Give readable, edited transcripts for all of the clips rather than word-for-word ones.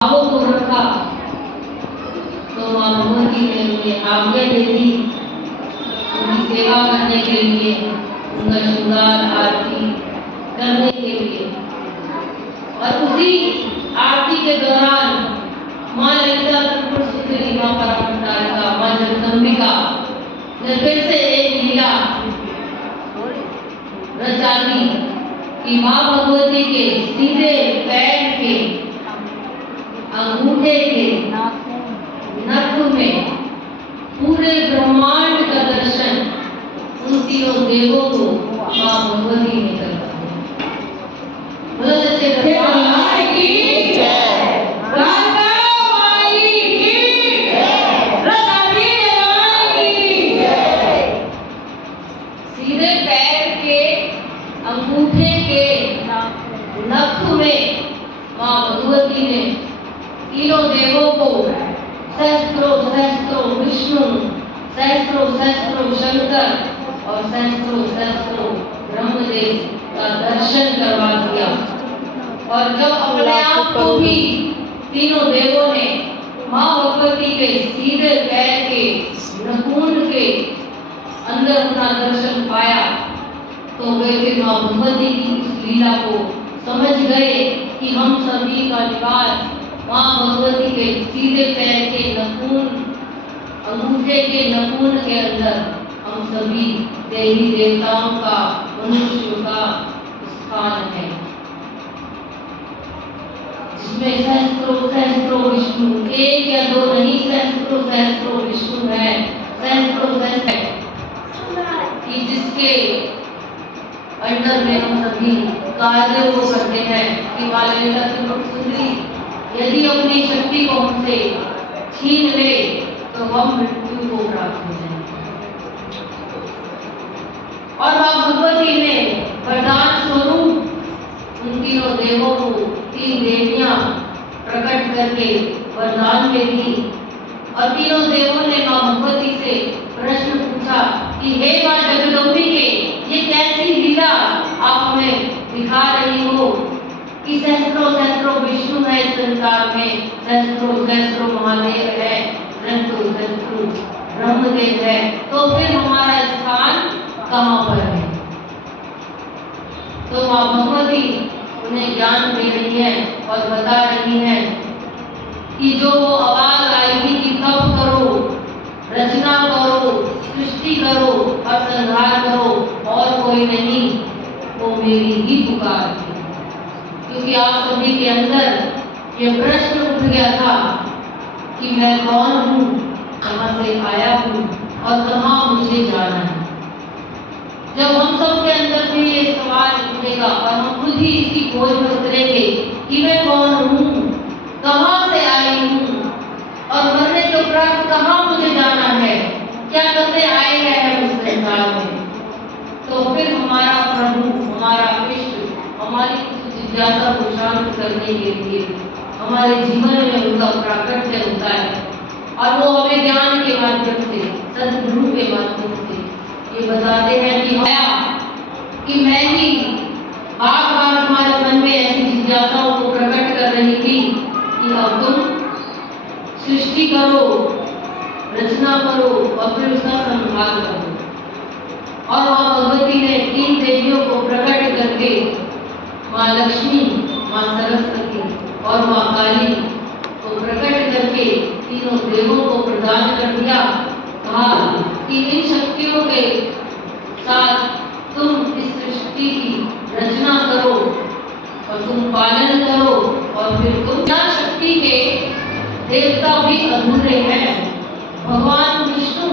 भावों को रखा तो माँ भगवती ने उन्हें आज्ञा दे दी उनकी सेवा करने के लिए, उनका श्रृंगार आरती करने के लिए। और उसी आरती के दौरान माँ ललिता त्रिपुर सुंदरी, माँ पराभट्टारिका, माँ जगदम्बिका ने फिर से एक लीला रचा दी कि माँ भगवती के सीधे पैर के अंगूठे के नख में पूरे ब्रह्मांड का दर्शन उन तीनों देवों को माँ भगवती ने करवाया। बोलो सच्चे दरबार की जय, राधा माई की जय, राधाजी रानी की जय। सीधे पैर के अंगूठे के नख में माँ भगवती ने तीनों देवों को सहस्त्रों सहस्त्रों विष्णु, सहस्त्रों सहस्त्रों शंकर और सहस्त्रों सहस्त्रों ब्रह्मदेव का दर्शन करवा दिया। और जब अपने आप को भी तीनों देवों ने माँ भगवती के सीधे पैर के नखून के अंदर अपना दर्शन पाया तो वे फिर माँ भगवती की इस लीला को समझ गए कि हम सभी का निवास माँ भगवती के सीधे पैर के नखून, अंगूठे के नखून के अंदर हम सभी देवी देवताओं का, मनुष्यों का स्थान है, जिसमें सहस्त्रों सहस्त्रों विष्णु, एक या दो नहीं, सहस्त्रों सहस्त्रों विष्णु है, सहस्त्रों सहस्त्र कि जिसके अंडर में हम सभी कार्यों को करते हैं। कि माँ ललिता त्रिपुर सुंदरी यदि अपनी शक्ति को हमसे छीन ले तो हम मृत्यु को प्राप्त हो जाएंगे। और माँ भगवती ने वरदान स्वरूप उन तीनों देवों को, तीन देवियां प्रकट करके वरदान में दी। और तीनों देवों ने माँ भगवती से प्रश्न पूछा कि हे माँ जगदम्बिके, ये कैसी लीला आप हमें दिखा रही हो कि सहस्त्रों सहस्त्रों विष्णु है इस संसार में, सहस्त्रों सहस्त्रों महादेव है, सहस्त्रों सहस्त्रों ब्रह्मदेव है, तो फिर हमारा स्थान कहाँ पर है? तो माँ भगवती उन्हें ज्ञान दे रही है और बता रही है कि जो वो आवाज आएगी कि तप करो, रचना करो, सृष्टि करो और संहार करो, और कोई नहीं, वो मेरी ही पुकार थी। क्योंकि आप सभी के अंदर ये प्रश्न उठ गया था कि मैं कौन हूँ, कहाँ से आया हूँ और कहाँ मुझे जाना है। जब हम सब के अंदर भी ये सवाल उठेगा और हम खुद ही इसकी खोज में उतरेंगे कि मैं कौन हूँ, कहाँ से आई हूँ और मरने के उपरांत कहाँ मुझे जाना है, क्या करने आए हैं हम इस संसार में, तो फिर हमारा प्रभु, हमारा इष्ट, हमारी जिज्ञासा को शांत करने के लिए हमारे जीवन में उनका प्राकट्य होता है। और वो हमें ज्ञान के माध्यम से, सद्गुरु के माध्यम से ये बताते हैं कि मैं ही बार बार तुम्हारे मन में ऐसी जिज्ञासाओं को प्रकट कर रही थी कि अब तुम सृष्टि करो, रचना करो और फिर उसका संहार करो। और माँ भगवती ने तीन देवियों को प्रकट करके माँ लक्ष्मी, माँ सरस्वती और माँ काली को प्रकट करके तीनों देवों को प्रदान कर दिया। कहा कि इन शक्तियों के साथ तुम इस सृष्टि की रचना करो और तुम पालन करो, और फिर तुम क्या शक्ति के देवता भी अधूरे हैं। भगवान विष्णु,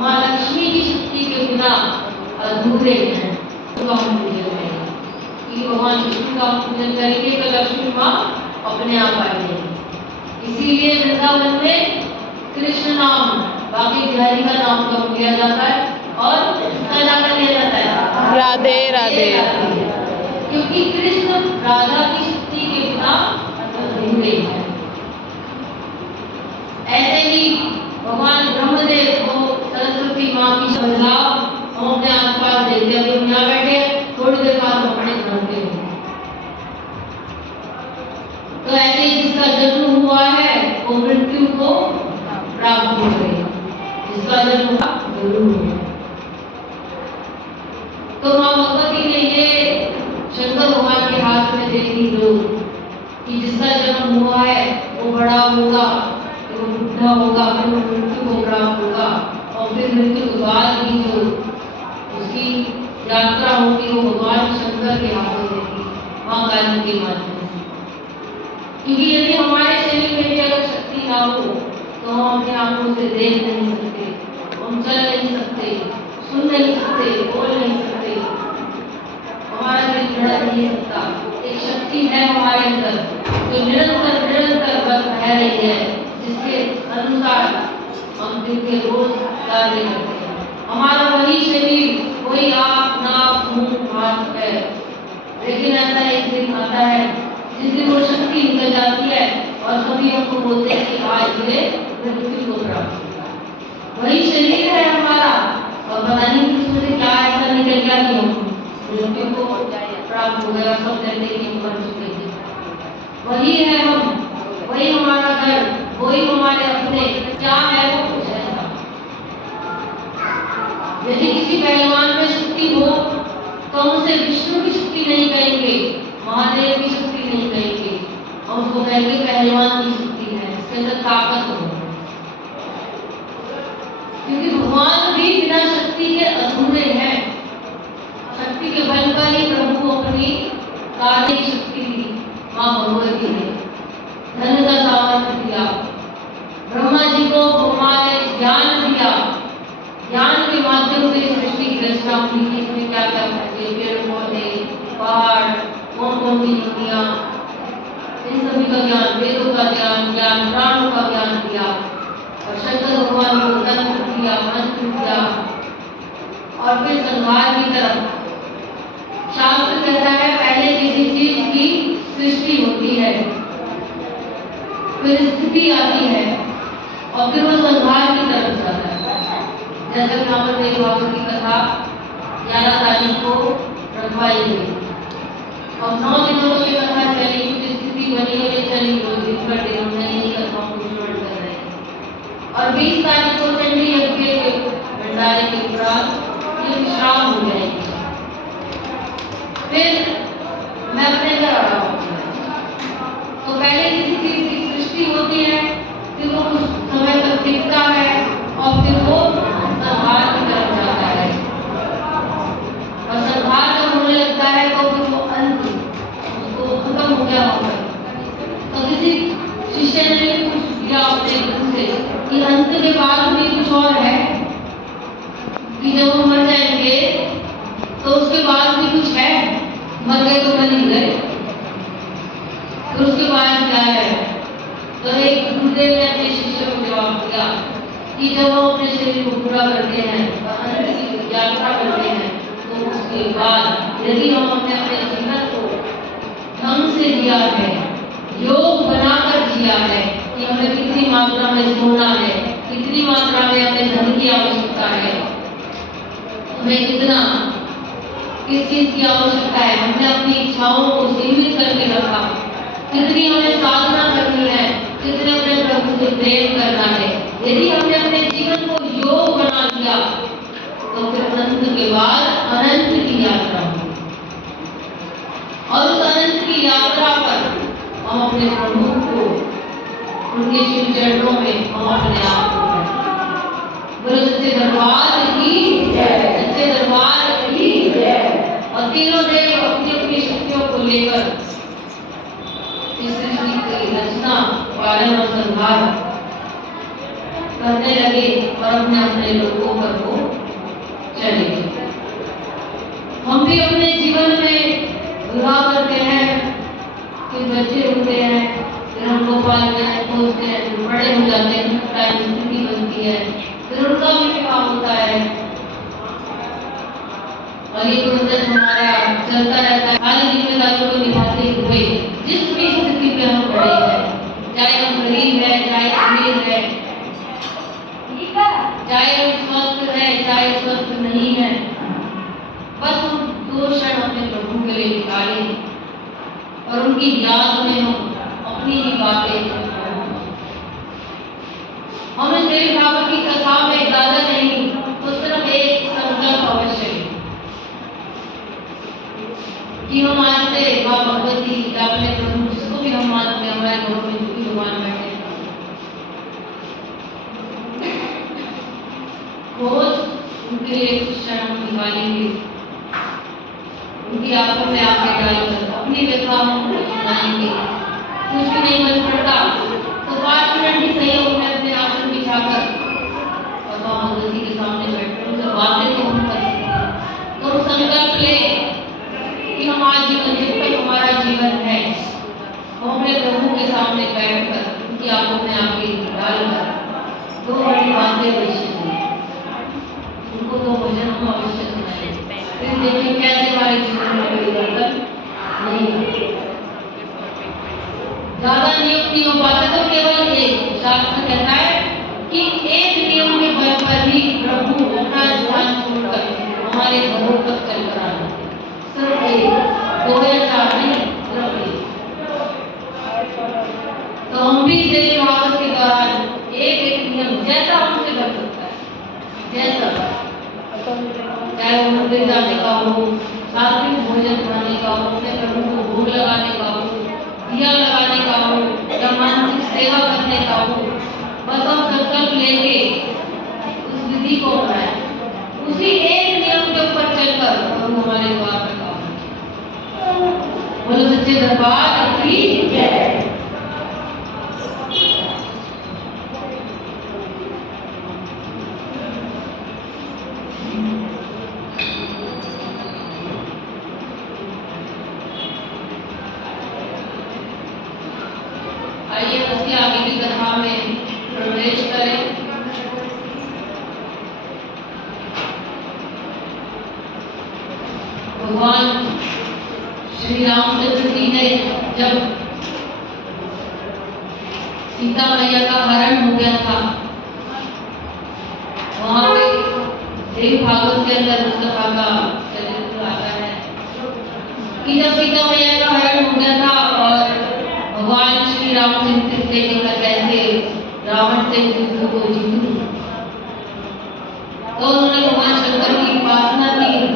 माँ लक्ष्मी की शक्ति के बिना अधूरे हैं। भगवान विष्णु का पूजन करेंगे तो लक्ष्मी माँ अपने आप आएंगे। इसीलिए वृंदावन में कृष्ण नाम बाकी बिहारी का नाम कम लिया जाता है और इसका नाम लिया जाता है राधे राधे। क्योंकि कृष्ण राधा की शक्ति के बिना अधूरे हैं। ऐसे ही भगवान ब्रह्मदेव को सरस्वती माँ की बदलाव हम अपने आसपास देखते हैं। अभी यहाँ बैठे थोड़ी देर बाद अपने घर पे, तो ऐसे जिसका जन्म विभाजन होगा जरूर होगा। तो माँ भगवती ने ये शंकर भगवान के हाथ में दे दी जो कि जिसका जन्म हुआ है वो बड़ा होगा, वो बुढ़ा होगा, फिर वो मृत्यु को प्राप्त होगा और फिर मृत्यु के बाद भी जो उसकी यात्रा होगी वो भगवान शंकर के हाथों देगी, माँ काली के माध्यम से। क्योंकि यदि हमारे शरीर में भी अगर शक्ति ना हो तो हम अपने आंखों से देख नहीं सकते, हम चल नहीं सकते, सुन नहीं सकते, बोल नहीं सकते, हमारा दिल धड़क नहीं सकता। एक शक्ति है हमारे अंदर जो निरंतर निरंतर बस बह रही है, जिसके अनुसार हम दिन के रोज कार्य करते हैं। हमारा वही शरीर, वही आँख, नाक, मुंह, हाथ है, लेकिन ऐसा एक दिन आता है जिस दिन वो शक्ति निकल जाती है और सभी हमको बोलते हैं कि आज ये मृत्यु को प्राप्त होगा। वही शरीर है हमारा और पता नहीं किसमें से क्या ऐसा निकल गया कि हम मृत्यु को प्राप्त हो गया, सब कहते हैं कि हम मर चुके हैं। वही है हम, वही हमारा घर, वही हमारे अपने, क्या है वो कुछ ऐसा। यदि किसी पहलवान में शक्ति हो तो हम उसे विष्णु की शक्ति नहीं कहेंगे, महादेव की शक्ति नहीं कहेंगे, हम उसको कहेंगे पहलवान की शक्ति है, इसके अंदर ताकत हो। क्योंकि भगवान भी बिना शक्ति के अधूरे हैं। शक्ति के बल पर ही प्रभु को अपनी कार्य की शक्ति दी माँ भगवती ने, धन का सामर्थ्य दिया। ब्रह्मा जी को भगवान ने ज्ञान दिया, ज्ञान के माध्यम से सृष्टि की रचना हुई कि इसमें क्या क्या है, पेड़ पौधे, पहाड़, कौन कौन सी नदियाँ, इन सभी का ज्ञान, वेदों का ज्ञान, ज्ञान प्राणों का ज्ञान दिया और शंकर भगवान को तंत्र दिया, मंत्र दिया। और फिर संहार की तरफ शास्त्र कहता है पहले किसी चीज की सृष्टि होती है, फिर स्थिति आती है और फिर वो संहार की तरफ जाता है। जैसे ब्राह्मण देव भागवत की कथा 11 तारीख को रखवाई गई और 9 दिनों की कथा चली, कुछ स्थिति बनी हुई चली, रोज दिन भर दिन नई कथाओं को श्रवण कर रहे हैं। और 20 तारीख को चंडी यज्ञ के भंडारे के उपरांत ये विश्राम हो जाएगी। फिर मैं अपने घर आ रहा हूँ। तो पहले किसी चीज की सृष्टि होती है, फिर वो कुछ समय तक टिकता है और फिर वो संहार की तरफ जाता है और संहार जब होने लगता है तो फिर वो अंत उसको खत्म हो गया होगा। तो किसी शिष्य ने पूछ दिया अपने गुरु से कि अंत के बाद भी कुछ और है, कि जब वो मर जाएंगे तो उसके बाद भी कुछ है, मर गए तो मर ही गए, तो उसके बाद क्या है। तो एक गुरुदेव ने अपने शिष्य को जवाब दिया कि जब हम अपने शरीर को पूरा करते हैं और अंत की यात्रा करते हैं तो उसके बाद यदि हम अपने जीवन को ढंग से जिया है, योग बनाकर जिया है कि हमें कितनी मात्रा में सोना है, कितनी मात्रा में अपने धन की आवश्यकता है, हमें कितना किस चीज की आवश्यकता है, हमने अपनी इच्छाओं को सीमित करके रखा, कितनी हमें साधना करनी है, कितने अपने प्रभु से प्रेम करना है। यदि हमने अपने जीवन को योग बना लिया तो फिर अंत के बाद अनंत की यात्रा होगी और उस अनंत की यात्रा पर हम अपने प्रभु को उनके शिव चरणों में हम अपने आप को बोलो सच्चे दरबार की जय, सच्चे दरबार की जय। और तीनों देव अपनी अपनी शक्तियों को लेकर इस सृष्टि की रचना, पालन और संहार करने लगे और अपने अपने लोगों पर वो चले। हम भी अपने जीवन में विवाह करते हैं, फिर बच्चे होते हैं, फिर हमको पालते हैं, पोसते हैं, फिर बड़े हो जाते हैं, टाइम स्थिति बनती है, फिर उनका भी विवाह होता है और ये प्रोसेस हमारा चलता रहता है। सारी जिम्मेदारियों को निभाते हुए जिस भी स्थिति में हम खड़े हैं, चाहे हम गरीब है, चाहे अमीर है, चाहे हम स्वस्थ है, चाहे स्वस्थ नहीं है, बस हम 2 क्षण अपने प्रभु के लिए निकालें और उनकी याद में हम अपनी ही बातें। हम इस देव भागवत की कथा में दादा कि हम आज से माँ भगवती या अपने प्रभु जिसको भी हम मानते हैं हमारे घरों में जो भी भगवान बैठे हैं, रोज उनके लिए कुछ क्षण हम निकालेंगे, उनकी आंखों में आंखें डालकर अपनी व्यथा हम उनको सुनाएंगे। कुछ भी नहीं बन पड़ता तो 5 मिनट ही सही हो, मैं अपने आसन बिछाकर और माँ भगवती के सामने बैठकर उनसे बातें तो हम कर सकते हैं। तो संकल्प ले कि हम आज जीवन जब तक हमारा जीवन है हम अपने प्रभु के सामने बैठकर उनकी आंखों में आंखें डालकर दो बड़ी बातें अवश्य सुनें, उनको तो भजन हम अवश्य सुनाएं। फिर देखिए कैसे हमारे जीवन में परिवर्तन नहीं होता। ज्यादा नियुक्त नहीं हो पाता तो केवल एक शास्त्र कहता है कि एक नियम के बल पर ही प्रभु अपना स्थान छोड़कर हमारे घरों तक चल कर आना, सिर्फ एक, 2 या 4 नहीं, सिर्फ एक। तो हम भी इस भागवत के दौरान एक नियम जैसा हमसे बन सकता है, जैसा चाहे वो मंदिर जाने का हो, सात्विक भोजन खाने का हो, अपने प्रभु को भोग लगाने का हो, दिया लगाने का हो या मानसिक सेवा करने का हो, बस हम संकल्प लेके उस विधि को अपनाएं, उसी एक नियम के ऊपर चलकर प्रभु हमारे द्वार पर काम। बोलो सच्चे दरबार की जय। आइए उसके आगे की कथा में प्रवेश करें। भगवान श्री रामचंद्र जी ने जब सीता मैया का हरण हो गया था, वहां पे देवी भागवत के अंदर उस कथा का चरित्र आता है कि जब सीता मैया का हरण हो गया था और भगवान श्री रामचंद्र से कैसे रावण से युद्ध को जीतूं, तो उन्होंने भगवान शंकर की उपासना की।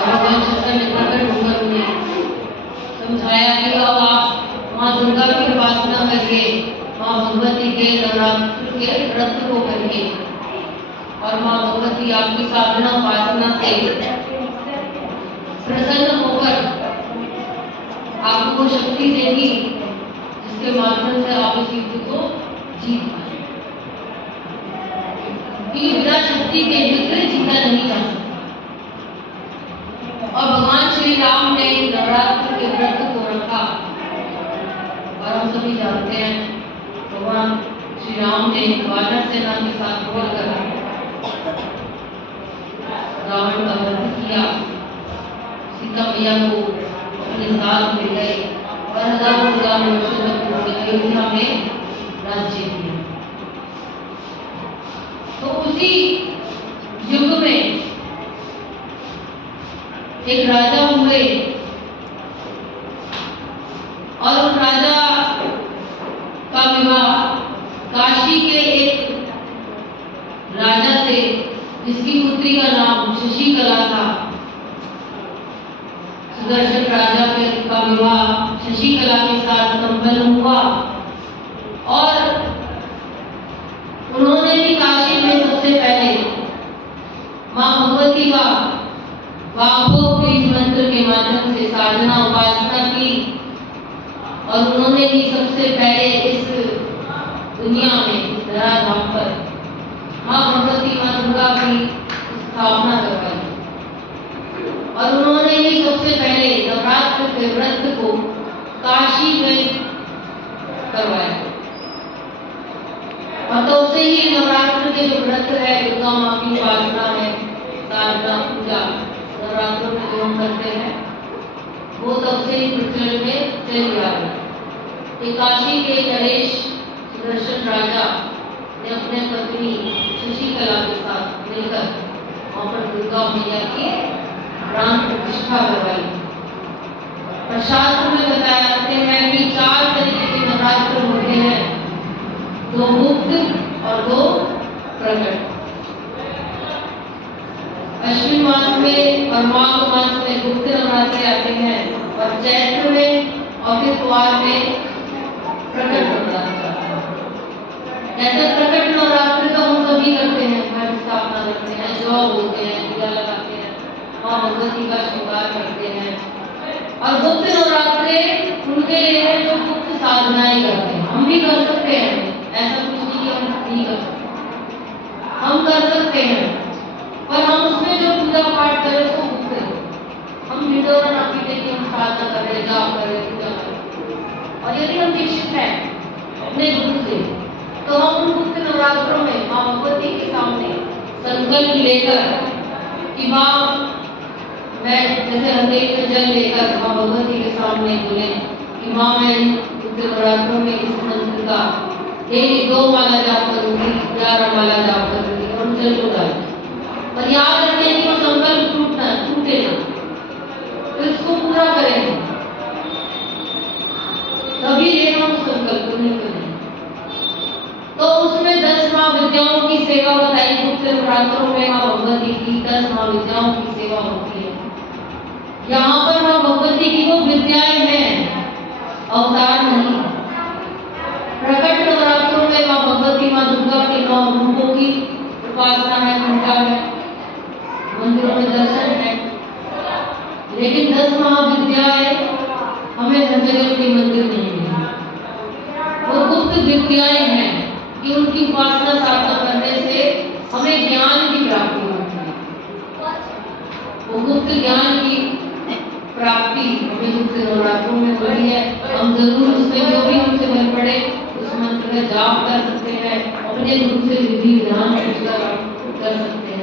भगवान शंकर ने प्रकट होकर उन्हें समझाया कि अब आप माँ दुर्गा की उपासना करके, माँ भगवती के नवरात्र के व्रत को करके और माँ भगवती आपकी साधना उपासना से प्रसन्न होकर आपको शक्ति देगी जिसके माध्यम से आप इस युद्ध को जीत पाए। बिना शक्ति के युद्ध जीता नहीं जा सकता। और भगवान श्री राम ने नवरात्र के व्रत को रखा और हम सभी जानते हैं भगवान श्री राम ने वानर सेना के साथ मिलकर रावण का वध किया, सीता मैया को अपने साथ मिल गए और हजारों वर्षों तक अयोध्या में राज्य किया। तो उसी युग में एक राजा हुए और उन राजा का विवाह काशी के एक राजा से जिसकी पुत्री का नाम शशिकला था। सुदर्शन राजा का विवाह शशिकला के साथ संपन्न हुआ और उन्होंने भी काशी में सबसे पहले माँ भगवती का वामभोग बीज मंत्र के माध्यम से साधना उपासना की और उन्होंने भी सबसे पहले इस दुनिया में धराधाम पर माँ भगवती माँ दुर्गा की स्थापना करवाई और उन्होंने ही सबसे पहले नवरात्र के व्रत को काशी में करवाया। और तो से ही नवरात्र के जो व्रत है, दुर्गा माँ की उपासना है, साधना पूजा नवरात्रों में जो हम करते हैं वो तब से ही प्रचलन में चली आ रही। काशी के नरेश सुदर्शन राजा ने अपने पत्नी शशिकला के साथ मिलकर वहाँ पर दुर्गा मैया की प्राण प्रतिष्ठा करवाई। और शास्त्र में बताते हैं कि 4 तरीके के नवरात्र होते हैं, 2 मुक्त और 2 प्रकट। अश्विन मास में और माघ मास में गुप्त नवरात्रि आते हैं और चैत्र में और फिर कुआर में प्रकट नवरात्र आता है। जैसे प्रकट नवरात्रि तो हम सभी करते हैं, घर स्थापना करते हैं, जौ बोलते हैं, दिया लगाते हैं, माँ भगवती का श्रृंगार करते हैं। और गुप्त नवरात्रि उनके लिए है जो गुप्त साधनाएं करते हैं। हम भी कर सकते हैं, ऐसा कुछ नहीं कि हम नहीं कर सकते, हम कर सकते हैं, पर हम उसमें जो पूजा पाठ करें उसको गुप्त करें। हम ढिंढोरा ना पीटे कि हम साधना कर रहे, जाप कर रहे, पूजा कर रहे। और यदि हम दीक्षित हैं अपने गुरु से, तो हम उन गुप्त नवरात्रों में माँ भगवती के सामने संकल्प लेकर कि माँ, मैं जैसे हंडेल में जल लेकर माँ भगवती के सामने बोले कि माँ, मैं गुप्त नवरात्रों में इस मंत्र का डेली 2 माला जाप करूंगी, 11 माला जाप करूंगी और जल को डालूंगी। और याद रखें कि वो संकल्प टूटे ना, तो इसको पूरा करेंगे, तभी ये हम संकल्प नहीं करेंगे। तो उसमें 10 महाविद्याओं की सेवा बताई। गुप्त नवरात्रों में माँ भगवती की 10 महाविद्याओं की सेवा होती है। यहाँ पर माँ भगवती की वो विद्याएं हैं, अवतार नहीं। प्रकट नवरात्रों में माँ भगवती माँ दुर्गा के 9 रूपों की उपासना है, पूजा है, मंदिरों में दर्शन है। लेकिन 10 महाविद्याएं हमें हर जगह के मंदिर नहीं मिली। वो गुप्त विद्याएं हैं कि उनकी उपासना साधना करने से हमें ज्ञान की प्राप्ति होती है। वो गुप्त ज्ञान की प्राप्ति हमें गुप्त नवरात्रों में होती है। हम जरूर उसमें जो भी हमसे बन पड़े उस मंत्र का जाप कर सकते हैं, अपने गुरु से विधि विधान पूछकर कर सकते हैं।